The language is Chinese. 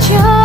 就